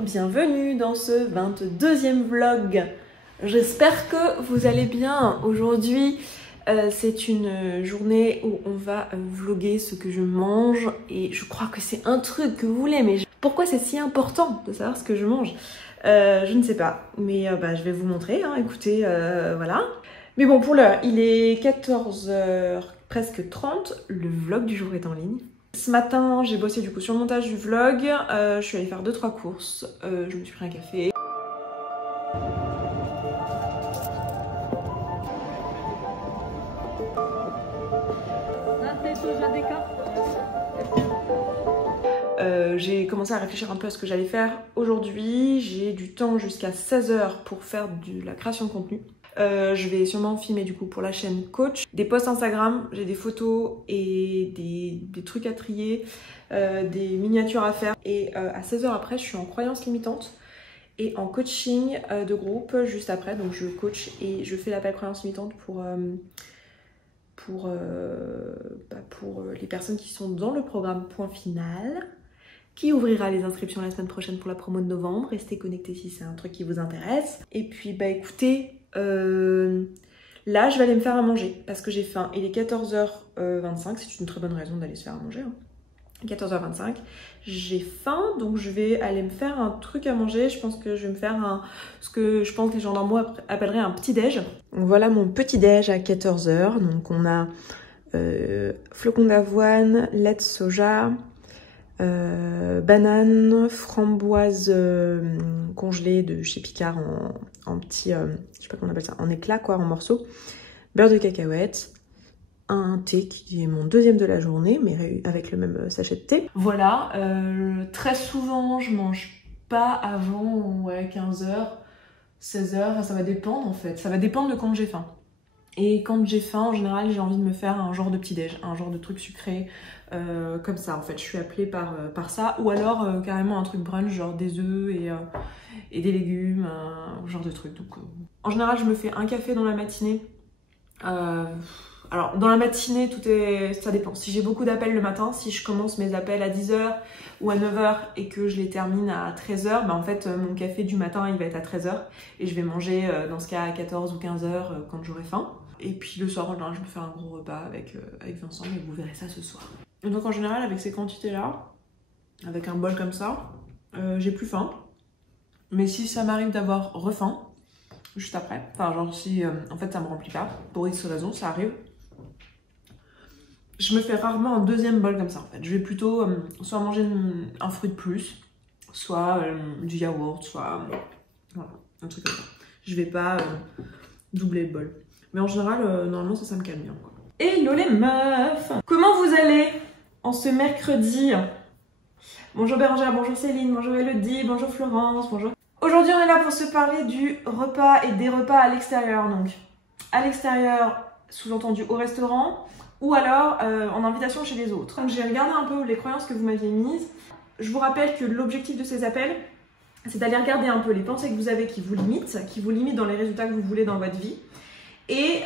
Bienvenue dans ce 22e vlog. J'espère que vous allez bien. Aujourd'hui, c'est une journée où on va vlogger ce que je mange et je crois que c'est un truc que vous voulez, mais pourquoi c'est si important de savoir ce que je mange? Je ne sais pas, mais je vais vous montrer, hein. Écoutez, voilà. Mais bon, pour l'heure, il est 14h presque 30, le vlog du jour est en ligne. Ce matin, j'ai bossé du coup sur le montage du vlog, je suis allée faire 2-3 courses, je me suis pris un café. J'ai commencé à réfléchir un peu à ce que j'allais faire aujourd'hui. J'ai du temps jusqu'à 16h pour faire de la création de contenu. Je vais sûrement filmer du coup pour la chaîne Coach des posts Instagram, j'ai des photos et des trucs à trier, des miniatures à faire. Et à 16h après, je suis en croyance limitante et en coaching de groupe juste après. Donc je coach et je fais l'appel croyance limitante pour les personnes qui sont dans le programme Point Final, qui ouvrira les inscriptions la semaine prochaine pour la promo de novembre. Restez connectés si c'est un truc qui vous intéresse. Et puis écoutez, là je vais aller me faire à manger parce que j'ai faim. Il est 14h25, c'est une très bonne raison d'aller se faire à manger, hein. 14h25, j'ai faim, donc je vais aller me faire un truc à manger. Je pense que je vais me faire ce que je pense que les gens normaux appelleraient un petit déj. Voilà mon petit déj à 14h. Donc on a flocons d'avoine, lait de soja, banane, framboise congelée de chez Picard en petit, je sais pas comment on appelle ça, en éclat quoi, en morceaux, beurre de cacahuète, un thé qui est mon deuxième de la journée, mais avec le même sachet de thé. Voilà, très souvent je mange pas avant 15h, 16h, ça va dépendre en fait, ça va dépendre de quand j'ai faim. Et quand j'ai faim, en général, j'ai envie de me faire un genre de petit déj, un genre de truc sucré, comme ça en fait. Je suis appelée par ça, ou alors carrément un truc brunch, genre des œufs et des légumes, genre de truc. Donc, en général, je me fais un café dans la matinée. Alors, dans la matinée, ça dépend. Si j'ai beaucoup d'appels le matin, si je commence mes appels à 10h ou à 9h et que je les termine à 13h, en fait, mon café du matin, il va être à 13h. Et je vais manger, dans ce cas, à 14 ou 15h quand j'aurai faim. Et puis le soir, je me fais un gros repas avec Vincent, mais vous verrez ça ce soir. Et donc en général, avec ces quantités-là, avec un bol comme ça, j'ai plus faim. Mais si ça m'arrive d'avoir refaim, juste après, enfin genre si en fait ça me remplit pas, pour X raison, ça arrive, je me fais rarement un deuxième bol comme ça en fait. Je vais plutôt soit manger un fruit de plus, soit du yaourt, soit voilà, un truc comme ça. Je vais pas doubler le bol. Mais en général, normalement ça me calme bien quoi. Hello les meufs! Comment vous allez en ce mercredi? Bonjour Bérangère, bonjour Céline, bonjour Elodie, bonjour Florence, bonjour. Aujourd'hui on est là pour se parler du repas et des repas à l'extérieur. Donc à l'extérieur, sous-entendu au restaurant, ou alors en invitation chez les autres. Donc j'ai regardé un peu les croyances que vous m'aviez mises. Je vous rappelle que l'objectif de ces appels, c'est d'aller regarder un peu les pensées que vous avez qui vous limitent dans les résultats que vous voulez dans votre vie, et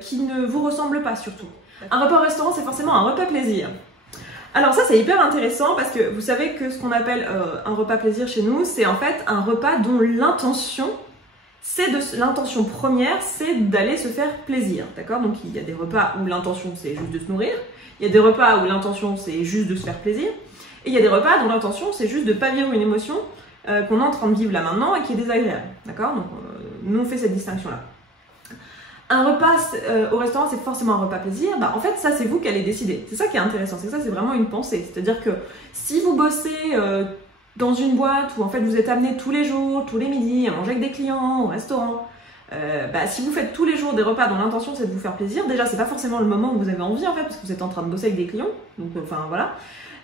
qui ne vous ressemblent pas surtout. Un repas au restaurant, c'est forcément un repas plaisir. Alors ça, c'est hyper intéressant parce que vous savez que ce qu'on appelle un repas plaisir chez nous, c'est en fait un repas dont l'intention première, c'est d'aller se faire plaisir, d'accord? Donc il y a des repas où l'intention, c'est juste de se nourrir, il y a des repas où l'intention, c'est juste de se faire plaisir, et il y a des repas dont l'intention, c'est juste de ne pas vivre une émotion qu'on est en train de vivre là maintenant et qui est désagréable, d'accord? Donc nous, on fait cette distinction-là. Un repas au restaurant, c'est forcément un repas plaisir. En fait, ça, c'est vous qui allez décider. C'est ça qui est intéressant. C'est ça, c'est vraiment une pensée. C'est-à-dire que si vous bossez dans une boîte où en fait vous êtes amené tous les jours, tous les midis, à manger avec des clients au restaurant, si vous faites tous les jours des repas dont l'intention c'est de vous faire plaisir, déjà, c'est pas forcément le moment où vous avez envie en fait, parce que vous êtes en train de bosser avec des clients. Donc, enfin voilà.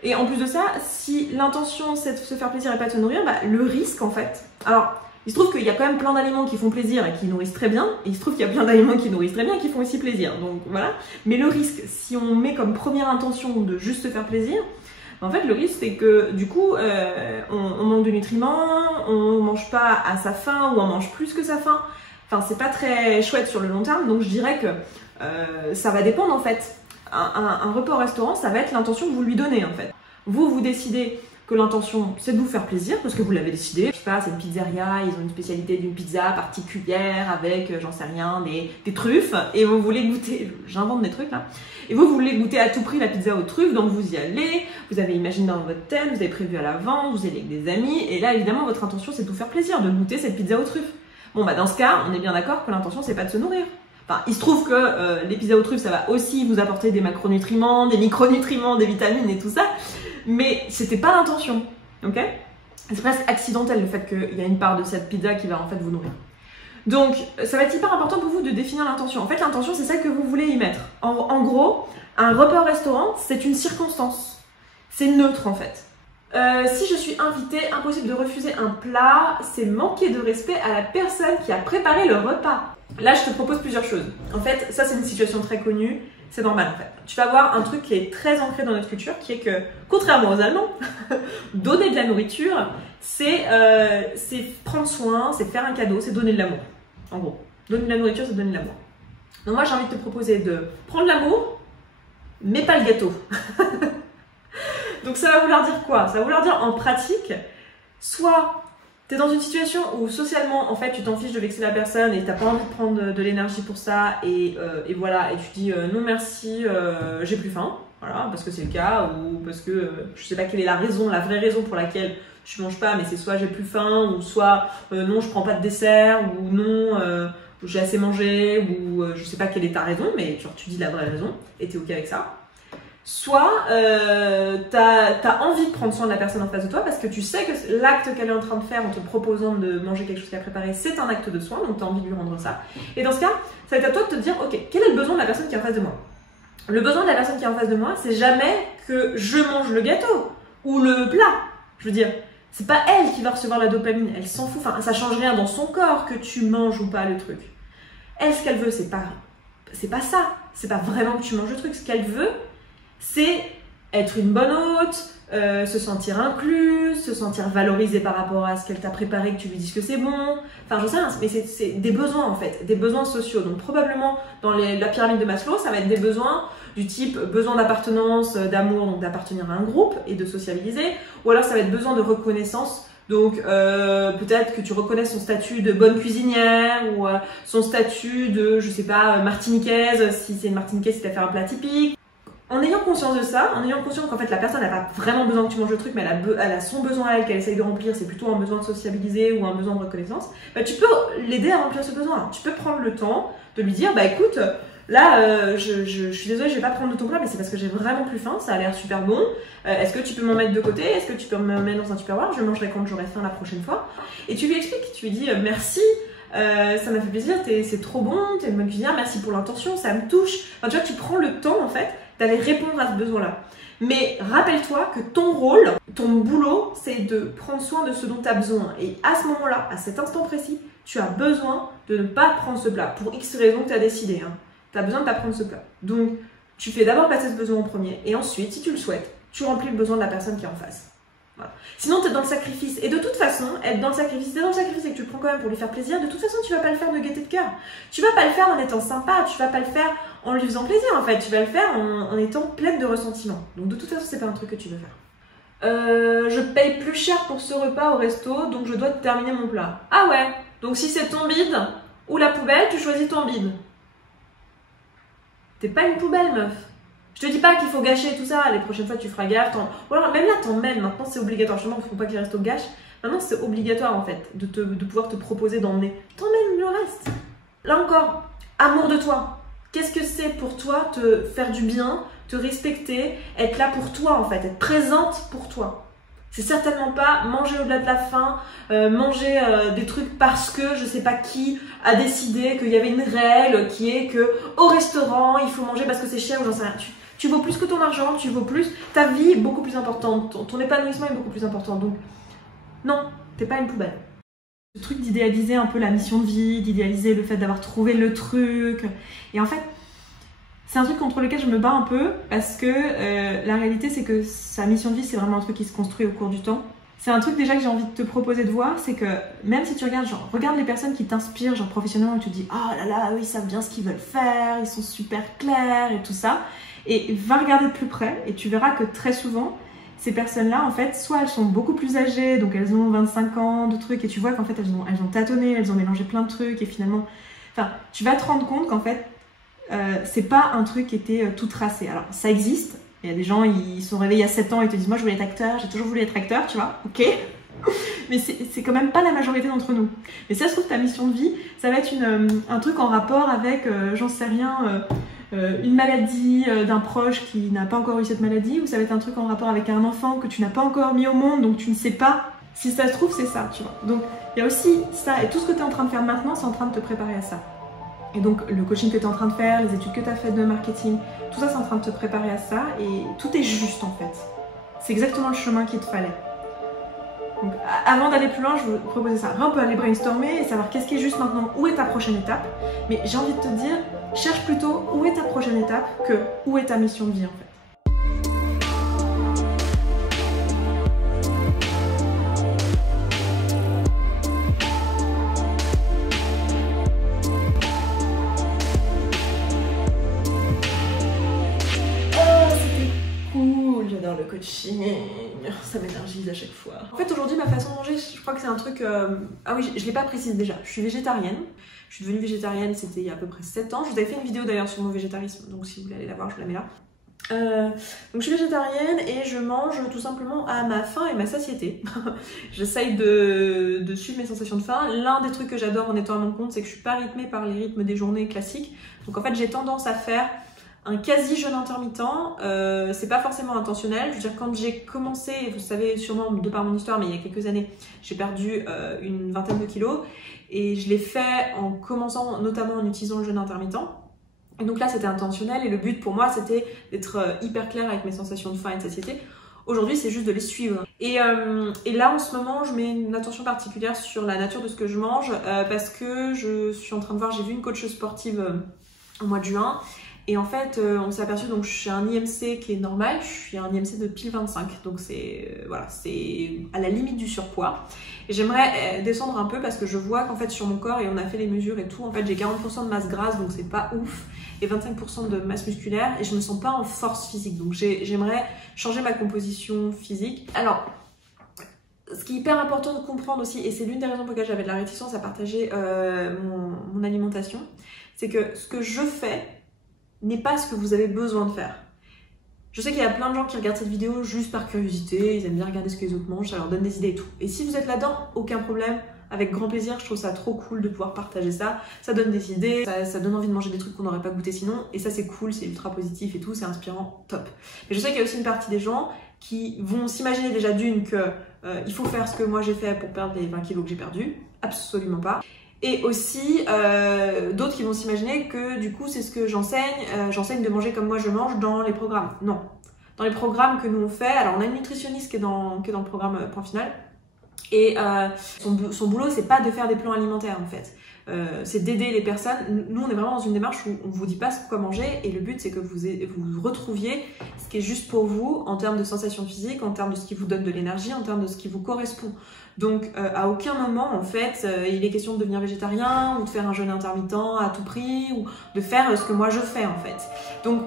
Et en plus de ça, si l'intention c'est de se faire plaisir et pas de se nourrir, bah, le risque en fait. Alors, il se trouve qu'il y a quand même plein d'aliments qui font plaisir et qui nourrissent très bien. Et il se trouve qu'il y a plein d'aliments qui nourrissent très bien et qui font aussi plaisir. Donc voilà. Mais le risque, si on met comme première intention de juste se faire plaisir, en fait, le risque, c'est que du coup, on manque de nutriments, on mange pas à sa faim ou on mange plus que sa faim. Enfin, c'est pas très chouette sur le long terme. Donc je dirais que ça va dépendre en fait. Un repas au restaurant, ça va être l'intention que vous lui donnez en fait. Vous décidez que l'intention c'est de vous faire plaisir parce que vous l'avez décidé. Je sais pas, c'est une pizzeria, ils ont une spécialité d'une pizza particulière avec, j'en sais rien, des truffes et vous voulez goûter, j'invente des trucs là, et vous voulez goûter à tout prix la pizza aux truffes, donc vous y allez, vous avez imaginé dans votre tête, vous avez prévu à l'avance, vous allez avec des amis et là évidemment votre intention c'est de vous faire plaisir, de goûter cette pizza aux truffes. Bon bah dans ce cas, on est bien d'accord que l'intention c'est pas de se nourrir. Enfin, il se trouve que les pizzas aux truffes, ça va aussi vous apporter des macronutriments, des micronutriments, des vitamines et tout ça, mais c'était pas l'intention, ok? C'est presque accidentel le fait qu'il y a une part de cette pizza qui va en fait vous nourrir. Donc, ça va être hyper important pour vous de définir l'intention. En fait, l'intention, c'est celle que vous voulez y mettre. En gros, un repas au restaurant, c'est une circonstance. C'est neutre en fait. Si je suis invitée, impossible de refuser un plat, c'est manquer de respect à la personne qui a préparé le repas. Là, je te propose plusieurs choses. En fait, ça, c'est une situation très connue. C'est normal, en fait. Tu vas voir un truc qui est très ancré dans notre culture, qui est que, contrairement aux Allemands, donner de la nourriture, c'est prendre soin, c'est faire un cadeau, c'est donner de l'amour. En gros, donner de la nourriture, c'est donner de l'amour. Donc moi, j'ai envie de te proposer de prendre l'amour, mais pas le gâteau. Donc ça va vouloir dire quoi? Ça va vouloir dire, en pratique, soit t'es dans une situation où socialement, en fait, tu t'en fiches de vexer la personne et t'as pas envie de prendre de l'énergie pour ça et voilà, et tu dis non merci, j'ai plus faim, voilà, parce que c'est le cas ou parce que je sais pas quelle est la raison, la vraie raison pour laquelle tu manges pas, mais c'est soit j'ai plus faim ou soit non je prends pas de dessert ou non j'ai assez mangé ou je sais pas quelle est ta raison, mais genre tu dis la vraie raison et t'es ok avec ça. Soit t'as envie de prendre soin de la personne en face de toi parce que tu sais que l'acte qu'elle est en train de faire en te proposant de manger quelque chose qu'elle a préparé, c'est un acte de soin, donc t'as envie de lui rendre ça. Et dans ce cas, ça va être à toi de te dire, ok, quel est le besoin de la personne qui est en face de moi? Le besoin de la personne qui est en face de moi, c'est jamais que je mange le gâteau ou le plat. Je veux dire, c'est pas elle qui va recevoir la dopamine, elle s'en fout, enfin ça change rien dans son corps que tu manges ou pas le truc. Elle, ce qu'elle veut, c'est pas ça, c'est pas vraiment que tu manges le truc, ce qu'elle veut, c'est être une bonne hôte, se sentir incluse, se sentir valorisée par rapport à ce qu'elle t'a préparé, que tu lui dises que c'est bon. Enfin, je sais rien, mais c'est des besoins en fait, des besoins sociaux. Donc probablement dans la pyramide de Maslow, ça va être des besoins du type besoin d'appartenance, d'amour, donc d'appartenir à un groupe et de sociabiliser. Ou alors ça va être besoin de reconnaissance. Donc peut-être que tu reconnais son statut de bonne cuisinière ou son statut de, je sais pas, martiniquaise, si c'est une martiniquaise, si t'as fait un plat typique. En ayant conscience de ça, en ayant conscience qu'en fait la personne n'a pas vraiment besoin que tu manges le truc, mais elle a son besoin à elle qu'elle essaye de remplir, c'est plutôt un besoin de sociabiliser ou un besoin de reconnaissance, bah, tu peux l'aider à remplir ce besoin. Tu peux prendre le temps de lui dire, bah écoute, là je suis désolée, je vais pas prendre de ton plat, mais c'est parce que j'ai vraiment plus faim, ça a l'air super bon. Est-ce que tu peux m'en mettre de côté? Est-ce que tu peux me mettre dans un tupperware? Je mangerai quand j'aurai faim la prochaine fois. Et tu lui expliques, tu lui dis merci. Ça m'a fait plaisir, c'est trop bon, t'es une bonne cuisinière, merci pour l'intention, ça me touche. Enfin, tu vois, tu prends le temps en fait d'aller répondre à ce besoin-là. Mais rappelle-toi que ton rôle, ton boulot, c'est de prendre soin de ce dont tu as besoin. Et à ce moment-là, à cet instant précis, tu as besoin de ne pas prendre ce plat. Pour X raisons que tu as décidé. Hein. Tu as besoin de ne pas prendre ce plat. Donc, tu fais d'abord passer ce besoin en premier. Et ensuite, si tu le souhaites, tu remplis le besoin de la personne qui est en face. Voilà. Sinon, tu es dans le sacrifice. Et de toute façon, être dans le sacrifice, si tu es dans le sacrifice et que tu le prends quand même pour lui faire plaisir, de toute façon, tu vas pas le faire de gaieté de cœur. Tu vas pas le faire en étant sympa, tu vas pas le faire en lui faisant plaisir en fait. Tu vas le faire en étant pleine de ressentiment. Donc de toute façon, c'est pas un truc que tu veux faire. Je paye plus cher pour ce repas au resto, donc je dois terminer mon plat. Ah ouais, donc si c'est ton bide ou la poubelle, tu choisis ton bide. T'es pas une poubelle, meuf. Je te dis pas qu'il faut gâcher tout ça, les prochaines fois tu feras gaffe. Ou alors même là t'emmènes, maintenant c'est obligatoire. Justement, il faut pas que les restos gâchent. Maintenant c'est obligatoire en fait de pouvoir te proposer d'emmener. T'emmènes le reste. Là encore, amour de toi. Qu'est-ce que c'est pour toi te faire du bien, te respecter, être là pour toi en fait, être présente pour toi. C'est certainement pas manger au-delà de la faim, manger des trucs parce que je sais pas qui a décidé qu'il y avait une règle qui est que au restaurant il faut manger parce que c'est cher ou j'en sais rien. Tu vaux plus que ton argent, tu vaux plus, ta vie est beaucoup plus importante, ton épanouissement est beaucoup plus important. Donc non, t'es pas une poubelle. Le truc d'idéaliser un peu la mission de vie, d'idéaliser le fait d'avoir trouvé le truc. Et en fait, c'est un truc contre lequel je me bats un peu parce que la réalité c'est que sa mission de vie c'est vraiment un truc qui se construit au cours du temps. C'est un truc déjà que j'ai envie de te proposer de voir, c'est que même si tu regardes, genre, regarde les personnes qui t'inspirent, genre professionnellement, et tu te dis « Oh là là, eux ils savent bien ce qu'ils veulent faire, ils sont super clairs et tout ça », et va regarder de plus près et tu verras que très souvent, ces personnes-là, en fait, soit elles sont beaucoup plus âgées, donc elles ont 25 ans de trucs, et tu vois qu'en fait elles ont tâtonné, elles ont mélangé plein de trucs, et finalement, enfin, tu vas te rendre compte qu'en fait, c'est pas un truc qui était tout tracé. Alors, ça existe. Il y a des gens, ils sont réveillés à 7 ans et te disent « Moi, je voulais être acteur, j'ai toujours voulu être acteur, tu vois, ok ?» Mais c'est quand même pas la majorité d'entre nous. Mais si ça se trouve, ta mission de vie, ça va être un truc en rapport avec, j'en sais rien, une maladie d'un proche qui n'a pas encore eu cette maladie, ou ça va être un truc en rapport avec un enfant que tu n'as pas encore mis au monde, donc tu ne sais pas. Si ça se trouve, c'est ça, tu vois. Donc, il y a aussi ça. Et tout ce que tu es en train de faire maintenant, c'est en train de te préparer à ça. Et donc, le coaching que tu es en train de faire, les études que tu as faites de marketing, tout ça, c'est en train de te préparer à ça. Et tout est juste, en fait. C'est exactement le chemin qu'il te fallait. Donc, avant d'aller plus loin, je vous proposais ça. Après, on peut aller brainstormer et savoir qu'est-ce qui est juste maintenant, où est ta prochaine étape. Mais j'ai envie de te dire, cherche plutôt où est ta prochaine étape que où est ta mission de vie, en fait. J'adore le coaching, ça m'énergise à chaque fois. En fait, aujourd'hui, ma façon de manger, je crois que c'est un truc... Ah oui, je l'ai pas précisé déjà. Je suis végétarienne. Je suis devenue végétarienne, c'était il y a à peu près 7 ans. Je vous avais fait une vidéo d'ailleurs sur mon végétarisme, donc si vous voulez aller la voir, je vous la mets là. Donc je suis végétarienne et je mange tout simplement à ma faim et ma satiété. J'essaye de suivre mes sensations de faim. L'un des trucs que j'adore en étant à mon compte, c'est que je suis pas rythmée par les rythmes des journées classiques. Donc en fait, j'ai tendance à faire un quasi jeûne intermittent, c'est pas forcément intentionnel. Je veux dire, quand j'ai commencé, vous savez sûrement de par mon histoire, mais il y a quelques années, j'ai perdu une vingtaine de kilos et je l'ai fait en commençant notamment en utilisant le jeûne intermittent. Et donc là, c'était intentionnel et le but pour moi, c'était d'être hyper clair avec mes sensations de faim et de satiété. Aujourd'hui, c'est juste de les suivre. Et là, en ce moment, je mets une attention particulière sur la nature de ce que je mange parce que je suis en train de voir, j'ai vu une coach sportive au mois de juin. Et en fait, on s'est aperçu, donc je suis un IMC qui est normal, je suis un IMC de pile 25, donc c'est voilà, c'est à la limite du surpoids. Et j'aimerais descendre un peu parce que je vois qu'en fait sur mon corps, et on a fait les mesures et tout, en fait j'ai 40% de masse grasse, donc c'est pas ouf, et 25% de masse musculaire, et je me sens pas en force physique, donc j'aimerais changer ma composition physique. Alors, ce qui est hyper important de comprendre aussi, et c'est l'une des raisons pour lesquelles j'avais de la réticence à partager mon alimentation, c'est que ce que je fais n'est pas ce que vous avez besoin de faire. Je sais qu'il y a plein de gens qui regardent cette vidéo juste par curiosité, ils aiment bien regarder ce que les autres mangent, ça leur donne des idées et tout. Et si vous êtes là-dedans, aucun problème, avec grand plaisir, je trouve ça trop cool de pouvoir partager ça. Ça donne des idées, ça donne envie de manger des trucs qu'on n'aurait pas goûté sinon, et ça c'est cool, c'est ultra positif et tout, c'est inspirant, top. Mais je sais qu'il y a aussi une partie des gens qui vont s'imaginer déjà d'une que il faut faire ce que moi j'ai fait pour perdre les 20 kilos que j'ai perdus, absolument pas. Et aussi d'autres qui vont s'imaginer que du coup c'est ce que j'enseigne, j'enseigne de manger comme moi je mange dans les programmes. Non, dans les programmes que nous on fait, alors on a une nutritionniste qui est dans le programme Point Final, et son boulot c'est pas de faire des plans alimentaires en fait, c'est d'aider les personnes. Nous on est vraiment dans une démarche où on vous dit pas quoi manger, et le but c'est que vous retrouviez ce qui est juste pour vous en termes de sensations physiques, en termes de ce qui vous donne de l'énergie, en termes de ce qui vous correspond. Donc à aucun moment en fait il est question de devenir végétarien ou de faire un jeûne intermittent à tout prix ou de faire ce que moi je fais en fait. Donc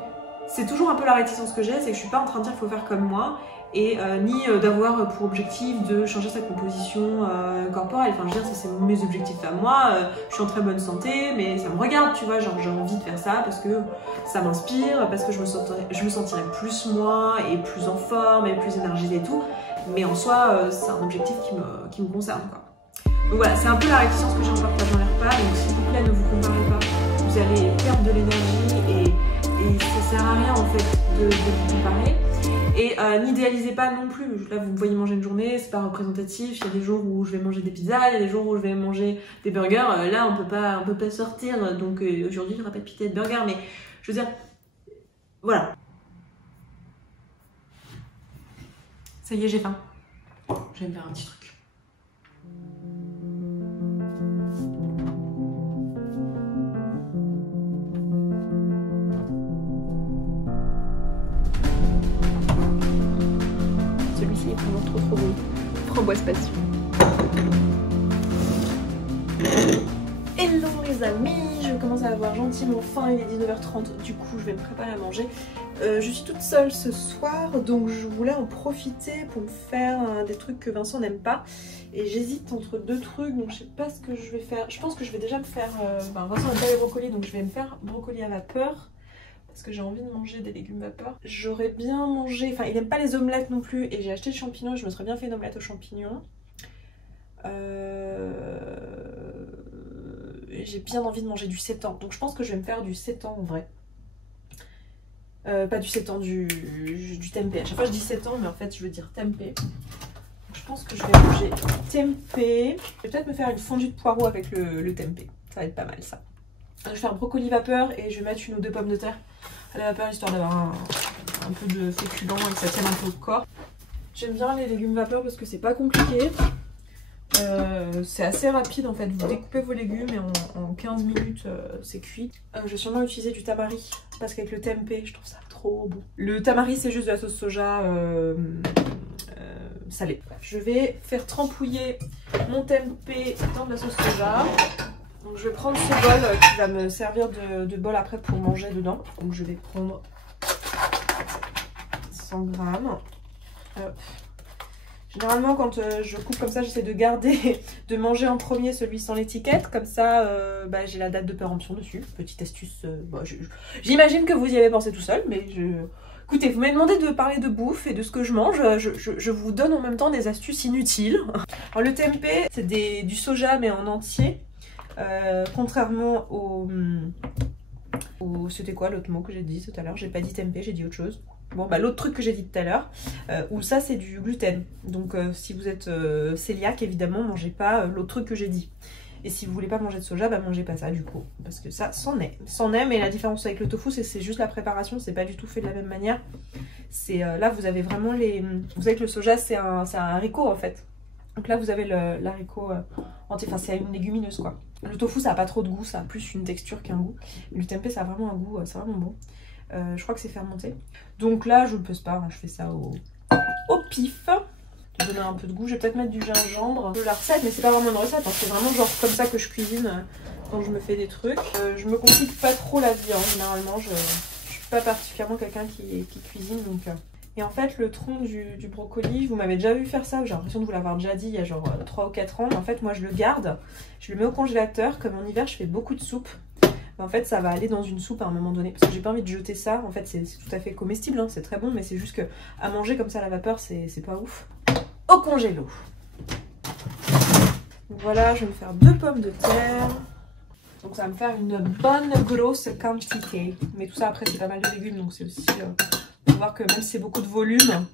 c'est toujours un peu la réticence que j'ai, c'est que je suis pas en train de dire qu'il faut faire comme moi, et ni d'avoir pour objectif de changer sa composition corporelle. Enfin je veux dire, c'est mes objectifs à moi, je suis en très bonne santé, mais ça me regarde, tu vois, genre j'ai envie de faire ça parce que ça m'inspire, parce que je me sentirais plus moi et plus en forme et plus énergisée et tout. Mais en soi, c'est un objectif qui me concerne, quoi. Donc voilà, c'est un peu la réticence que j'ai en partageant les repas. Donc s'il vous plaît, ne vous comparez pas. Vous allez perdre de l'énergie et ça sert à rien en fait de vous comparer. Et n'idéalisez pas non plus. Là, vous me voyez manger une journée, c'est pas représentatif. Il y a des jours où je vais manger des pizzas, il y a des jours où je vais manger des burgers. Là, on peut pas sortir. Donc aujourd'hui, il n'y aura pas de pizza et de burger. Mais je veux dire, voilà. Ça y est, j'ai faim. Je vais me faire un petit truc. Celui-ci est vraiment trop beau. Framboise passion. Hello les amis, je commence à avoir gentiment faim, il est 19h30, du coup je vais me préparer à manger. Je suis toute seule ce soir, donc je voulais en profiter pour me faire des trucs que Vincent n'aime pas. Et j'hésite entre deux trucs, donc je sais pas ce que je vais faire. Je pense que je vais déjà me faire... Vincent n'aime pas les brocolis, donc je vais me faire brocoli à vapeur. Parce que j'ai envie de manger des légumes vapeur. J'aurais bien mangé... Enfin, il aime pas les omelettes non plus, et j'ai acheté des champignons, et je me serais bien fait une omelette aux champignons. J'ai bien envie de manger du sétan, donc je pense que je vais me faire du sétan en vrai. Pas du sétan, du tempeh. À chaque fois je dis sétan, mais en fait je veux dire tempeh. Donc, je pense que je vais manger tempeh. Je vais peut-être me faire une fondue de poireaux avec le tempeh. Ça va être pas mal ça. Je vais faire brocoli vapeur et je vais mettre une ou deux pommes de terre à la vapeur histoire d'avoir un peu de féculent et que ça tienne un peu au corps. J'aime bien les légumes vapeur parce que c'est pas compliqué. C'est assez rapide en fait, vous découpez vos légumes et en 15 minutes c'est cuit. Je vais sûrement utiliser du tamari parce qu'avec le tempeh je trouve ça trop bon. Le tamari c'est juste de la sauce soja salée. Je vais faire trempouiller mon tempeh dans de la sauce soja. Donc je vais prendre ce bol qui va me servir de bol après pour manger dedans. Donc je vais prendre 100 grammes. Hop. Généralement quand je coupe comme ça j'essaie de garder, de manger en premier celui sans l'étiquette, comme ça j'ai la date de péremption dessus. Petite astuce, j'imagine que vous y avez pensé tout seul, mais écoutez, vous m'avez demandé de parler de bouffe et de ce que je mange, je vous donne en même temps des astuces inutiles. Alors le tempeh c'est du soja mais en entier, contrairement au c'était quoi l'autre mot que j'ai dit tout à l'heure, j'ai pas dit tempeh, j'ai dit autre chose. Bon l'autre truc que j'ai dit tout à l'heure, où ça c'est du gluten, donc si vous êtes cœliaque évidemment mangez pas l'autre truc que j'ai dit. Et si vous voulez pas manger de soja, mangez pas ça du coup, parce que ça c'en est, mais la différence avec le tofu c'est juste la préparation, c'est pas du tout fait de la même manière. C'est là vous avez vraiment vous savez que le soja c'est un haricot en fait, donc là vous avez l'haricot entier, enfin c'est une légumineuse quoi. Le tofu ça a pas trop de goût, ça a plus une texture qu'un goût, le tempeh ça a vraiment un goût, c'est vraiment bon. Je crois que c'est fermenté. Donc là, je ne pèse pas, hein, je fais ça au pif. Pour donner un peu de goût. Je vais peut-être mettre du gingembre. De la recette, mais c'est pas vraiment une recette. Hein, c'est vraiment genre comme ça que je cuisine quand je me fais des trucs. Je me complique pas trop la vie. Hein, généralement, je suis pas particulièrement quelqu'un qui cuisine. Donc, Et en fait, le tronc du brocoli, vous m'avez déjà vu faire ça. J'ai l'impression de vous l'avoir déjà dit il y a genre 3 ou 4 ans. En fait, moi, je le garde. Je le mets au congélateur. Comme en hiver, je fais beaucoup de soupe. En fait ça va aller dans une soupe à un moment donné parce que j'ai pas envie de jeter ça. En fait c'est tout à fait comestible, hein, c'est très bon, mais c'est juste que à manger comme ça à la vapeur c'est pas ouf. Au congélo. Donc voilà, je vais me faire 2 pommes de terre. Donc ça va me faire une bonne grosse quantité. Mais tout ça après c'est pas mal de légumes, donc c'est aussi faut voir que même si c'est beaucoup de volume,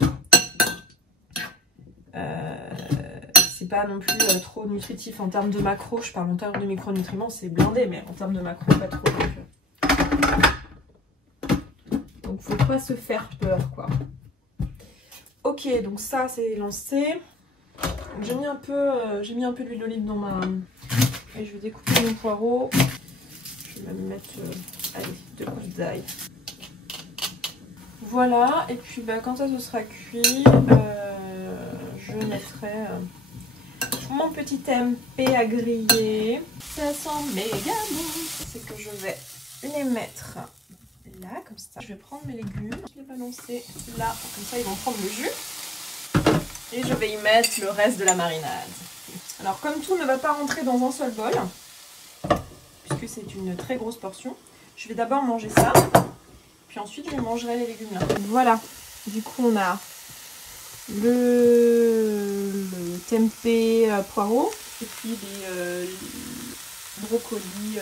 c'est pas non plus trop nutritif en termes de macros. Je parle en termes de micronutriments, c'est blindé, mais en termes de macros, pas trop. Donc faut pas se faire peur, quoi. Ok, donc ça c'est lancé. J'ai mis un peu d'huile d'olive dans ma... Et je vais découper mon poireau. Je vais même mettre, allez, 2 gouttes d'ail. Voilà, et puis quand ça se sera cuit, je mettrai... mon petit tempeh à griller. Ça sent méga bon. C'est que je vais les mettre là, comme ça. Je vais prendre mes légumes, je les balancer là, comme ça ils vont prendre le jus. Et je vais y mettre le reste de la marinade. Alors comme tout ne va pas rentrer dans un seul bol, puisque c'est une très grosse portion, je vais d'abord manger ça, puis ensuite je mangerai les légumes là. Voilà, du coup on a le tempeh poireau et puis les brocolis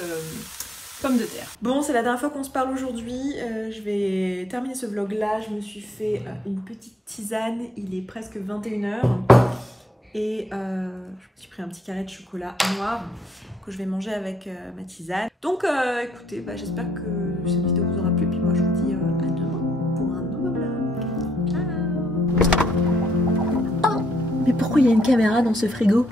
pommes de terre. Bon, c'est la dernière fois qu'on se parle aujourd'hui. Je vais terminer ce vlog là. Je me suis fait une petite tisane. Il est presque 21 h et je me suis pris un petit carré de chocolat noir que je vais manger avec ma tisane. Donc écoutez, j'espère que cette vidéo vous aura plu. Puis moi je vous dis à demain pour un nouveau vlog. Ciao. Mais pourquoi il y a une caméra dans ce frigo?